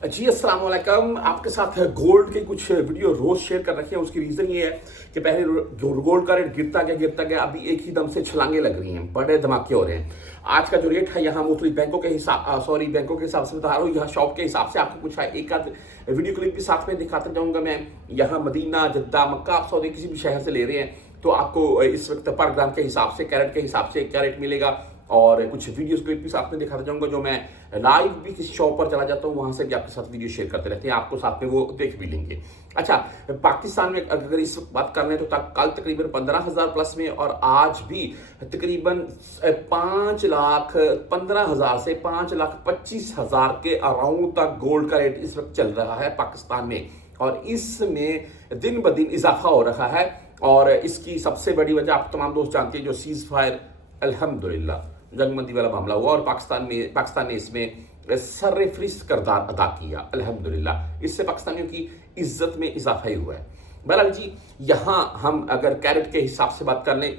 जी अस्सलाम वालेकुम। आपके साथ गोल्ड के कुछ वीडियो रोज शेयर कर रखे हैं। उसकी रीज़न ये है कि पहले गोल्ड का रेट गिरता गया, अभी एक ही दम से छलांगे लग रही हैं, बड़े धमाके हो रहे हैं। आज का जो रेट है यहाँ मुख्तलिफ बैंकों के हिसाब से बता रहा हूँ, यहाँ शॉप के हिसाब से आपको कुछ है। एक आध वीडियो क्लिप भी साथ में दिखाता जाऊँगा मैं। यहाँ मदीना, जद्दा, मक्का, आप सऊदी किसी भी शहर से ले रहे हैं तो आपको इस वक्त पर ग्राम के हिसाब से, कैरेट के हिसाब से क्या रेट मिलेगा, और कुछ वीडियोस क्लिप भी साथ में दिखाता जाऊंगा। जो मैं लाइव भी किसी शॉप पर चला जाता हूँ, वहां से भी आपके साथ वीडियो शेयर करते रहते हैं, आपको साथ में वो देख भी लेंगे। अच्छा, पाकिस्तान में अगर इस वक्त बात कर रहे हैं तो कल तकरीबन 15,000 प्लस में, और आज भी तकरीबन 5,15,000 से 5,25,000 के अराउंड तक गोल्ड का रेट इस वक्त चल रहा है पाकिस्तान में, और इसमें दिन ब दिन इजाफा हो रहा है। और इसकी सबसे बड़ी वजह आप तमाम दोस्त जानते हैं, जो सीज फायर अल्हम्दुलिल्लाह जंगबंदी वाला मामला हुआ, और पाकिस्तान ने इसमें सरफरिस्त किरदार अदा किया अल्हम्दुलिल्लाह। इससे पाकिस्तानियों की इज्जत में इजाफा ही हुआ है। बहरहाल जी, यहाँ हम अगर कैरेट के हिसाब से बात कर लें,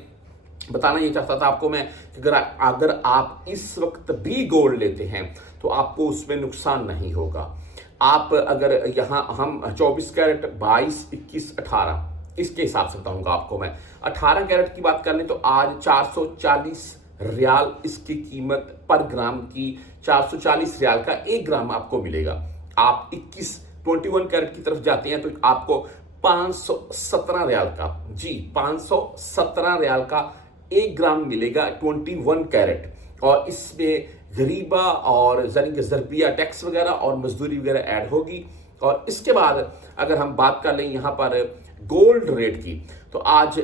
बताना ये चाहता था आपको मैं कि अगर आप इस वक्त भी गोल्ड लेते हैं तो आपको उसमें नुकसान नहीं होगा। आप अगर यहाँ हम 24 कैरेट, 22, 21, 18 इसके हिसाब से बताऊंगा आपको मैं। 18 कैरेट की बात कर लें तो आज 440 रियाल इसकी कीमत पर ग्राम की, 440 रियाल का 1 ग्राम आपको मिलेगा। आप 21 कैरेट की तरफ जाते हैं तो आपको 517 रियाल का, जी 517 रियाल का 1 ग्राम मिलेगा 21 कैरेट। और इसमें गरीबा और ज़रबिया टैक्स वगैरह और मजदूरी वगैरह ऐड होगी। और इसके बाद अगर हम बात कर लें यहाँ पर गोल्ड रेट की, तो आज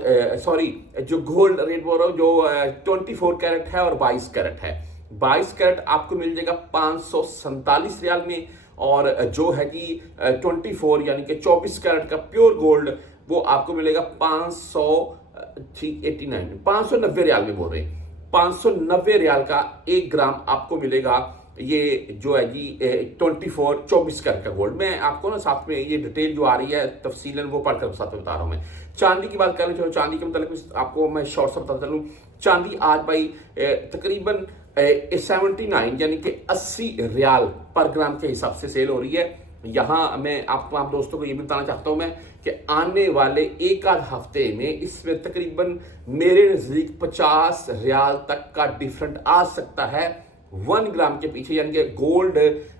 जो गोल्ड रेट बोल रहा हूँ, जो 24 कैरेट है और 22 कैरेट है, 22 कैरेट आपको मिल जाएगा 547 रियाल में, और जो है कि 24 यानी कि 24 कैरेट का प्योर गोल्ड वो आपको मिलेगा 590 रियाल में बोल रहे हैं, 590 रियाल का 1 ग्राम आपको मिलेगा। ये जो है जी 24 कैरेट का गोल्ड। मैं आपको ना साथ में ये डिटेल जो आ रही है तफसीलन वो पढ़कर साथ में बता रहा हूँ मैं। चांदी की बात करें, चलो चांदी के मतलब आपको मैं शॉर्ट से बताता चलूँ। चांदी आज भाई तकरीबन 79 यानी कि 80 रियाल पर ग्राम के हिसाब से सेल हो रही है। यहाँ मैं आपको, आप दोस्तों को ये भी बताना चाहता हूँ मैं कि आने वाले एक आध हफ्ते में इसमें तकरीबन मेरे नज़दीक 50 रियाल तक का डिफरेंट आ सकता है 1 ग्राम के पीछे, यानी कि गोल्ड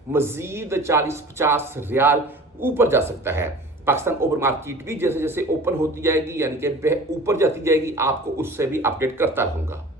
मजीद 40-50 रियाल ऊपर जा सकता है। पाकिस्तान ओवर मार्केट भी जैसे जैसे ओपन होती जाएगी, यानी कि ऊपर जाती जाएगी, आपको उससे भी अपडेट करता रहूंगा।